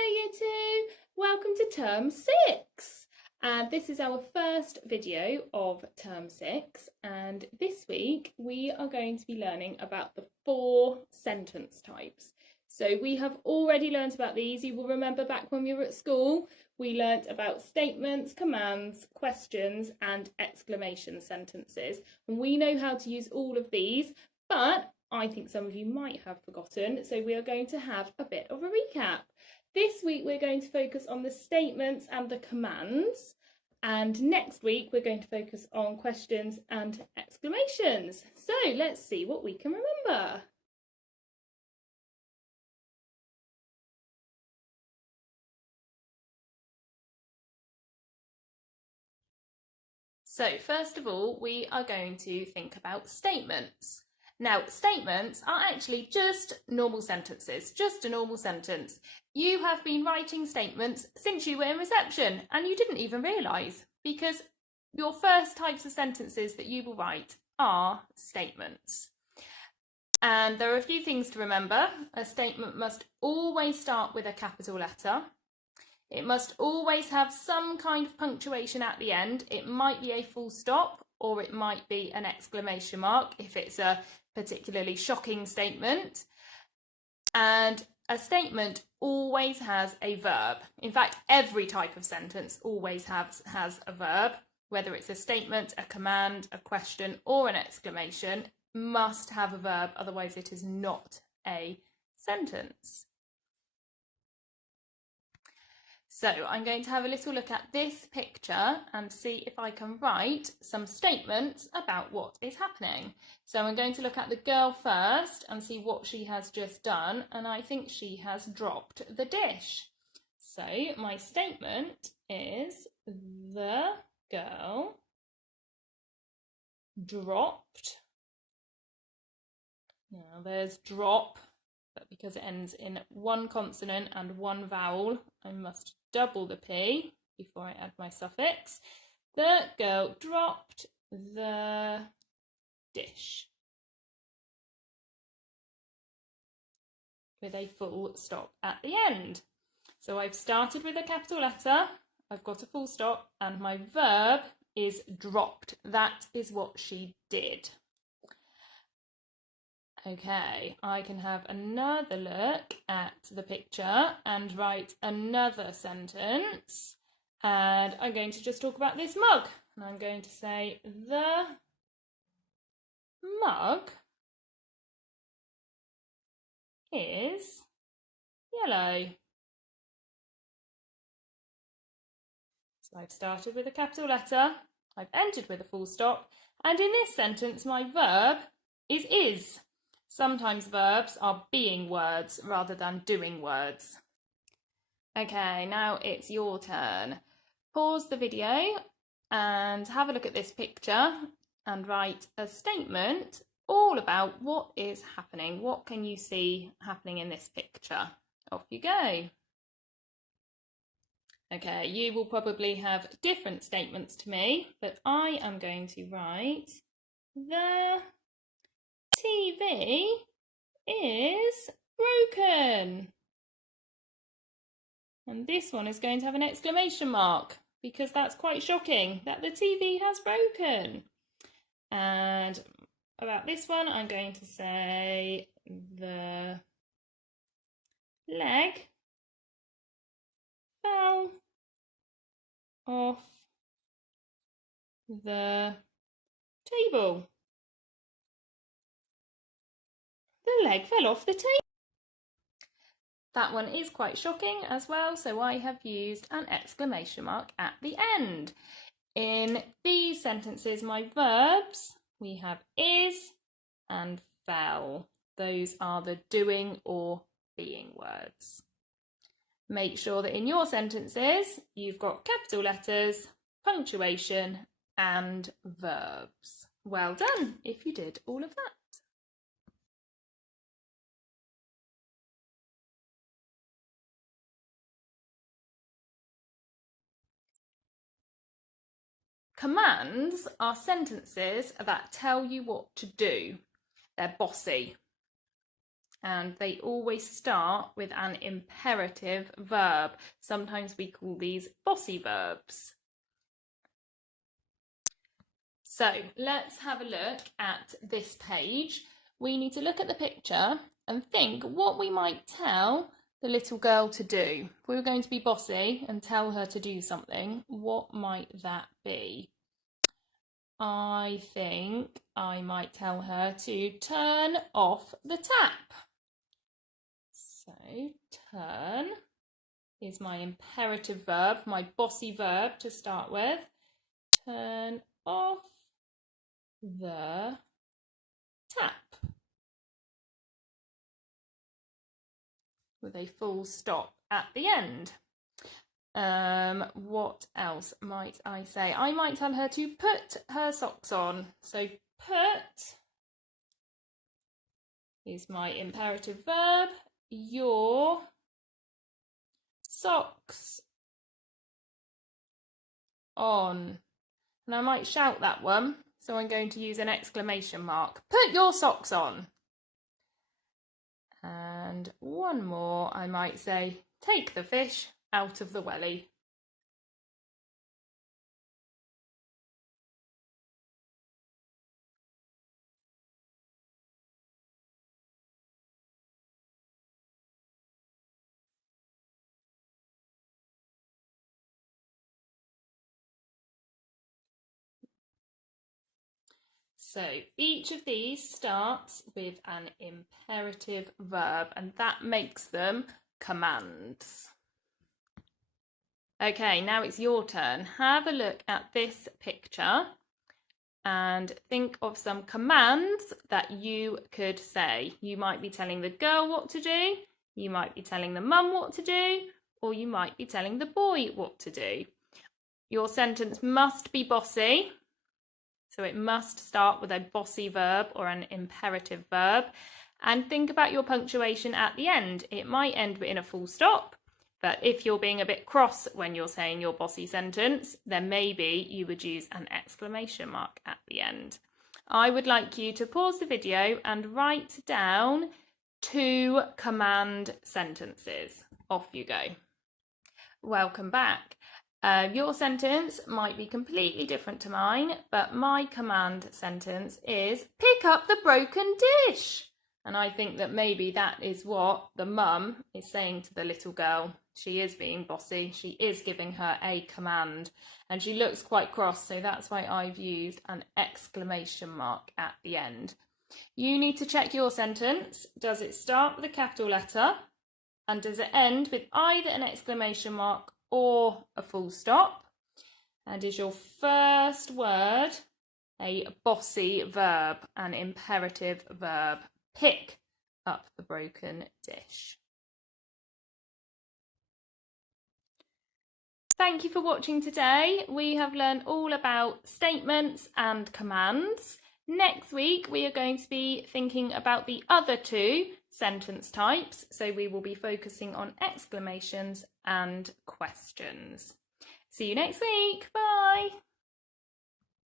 Hello Year 2, welcome to Term 6 and this is our first video of Term 6 and this week we are going to be learning about the 4 sentence types. So we have already learnt about these. You will remember back when we were at school we learnt about statements, commands, questions and exclamation sentences, and we know how to use all of these, but I think some of you might have forgotten, so we are going to have a bit of a recap. This week we're going to focus on the statements and the commands, and next week we're going to focus on questions and exclamations. So let's see what we can remember. So first of all, we are going to think about statements. Now, statements are actually just normal sentences, just a normal sentence. You have been writing statements since you were in reception and you didn't even realise, because your first types of sentences that you will write are statements. And there are a few things to remember. A statement must always start with a capital letter. It must always have some kind of punctuation at the end. It might be a full stop or it might be an exclamation mark if it's a particularly shocking statement. And a statement always has a verb. In fact, every type of sentence always has a verb. Whether it's a statement, a command, a question or an exclamation, must have a verb, otherwise it is not a sentence. So I'm going to have a little look at this picture and see if I can write some statements about what is happening. So I'm going to look at the girl first and see what she has just done, and I think she has dropped the dish. So my statement is the girl dropped. Now there's drop, but because it ends in one consonant and one vowel, I must double the P before I add my suffix. The girl dropped the dish with a full stop at the end. So I've started with a capital letter, I've got a full stop, and my verb is dropped. That is what she did. Okay, I can have another look at the picture and write another sentence. And I'm going to just talk about this mug. And I'm going to say, the mug is yellow. So I've started with a capital letter, I've ended with a full stop, and in this sentence my verb is. Sometimes verbs are being words rather than doing words. Okay, now it's your turn. Pause the video and have a look at this picture and write a statement all about what is happening. What can you see happening in this picture? Off you go. Okay, you will probably have different statements to me, but I am going to write the TV is broken. And this one is going to have an exclamation mark because that's quite shocking that the TV has broken. And about this one, I'm going to say the leg fell off the table. The leg fell off the table. That one is quite shocking as well, so I have used an exclamation mark at the end. In these sentences, my verbs, we have is and fell. Those are the doing or being words. Make sure that in your sentences, you've got capital letters, punctuation and verbs. Well done if you did all of that. Commands are sentences that tell you what to do. They're bossy. and they always start with an imperative verb. Sometimes we call these bossy verbs. So let's have a look at this page. We need to look at the picture and think what we might tell the little girl to do. If we were going to be bossy and tell her to do something, what might that be? I think I might tell her to turn off the tap. So turn is my imperative verb, my bossy verb to start with. Turn off the tap with a full stop at the end. What else might I say? I might tell her to put her socks on. So put is my imperative verb. Your socks on. And I might shout that one, so I'm going to use an exclamation mark. Put your socks on. And one more, I might say, take the fish out of the welly. So each of these starts with an imperative verb, and that makes them commands. Okay, now it's your turn. Have a look at this picture and think of some commands that you could say. You might be telling the girl what to do, you might be telling the mum what to do, or you might be telling the boy what to do. Your sentence must be bossy. So it must start with a bossy verb or an imperative verb. And think about your punctuation at the end. It might end in a full stop, but if you're being a bit cross when you're saying your bossy sentence, then maybe you would use an exclamation mark at the end. I would like you to pause the video and write down 2 command sentences. Off you go. Welcome back. Your sentence might be completely different to mine, but my command sentence is pick up the broken dish. And I think that maybe that is what the mum is saying to the little girl. She is being bossy. She is giving her a command and she looks quite cross. So that's why I've used an exclamation mark at the end. You need to check your sentence. Does it start with a capital letter? And does it end with either an exclamation mark or a full stop? And is your first word a bossy verb, an imperative verb? Pick up the broken dish. Thank you for watching today. We have learned all about statements and commands. Next week, we are going to be thinking about the other 2 sentence types. So we will be focusing on exclamations and questions. See you next week. Bye.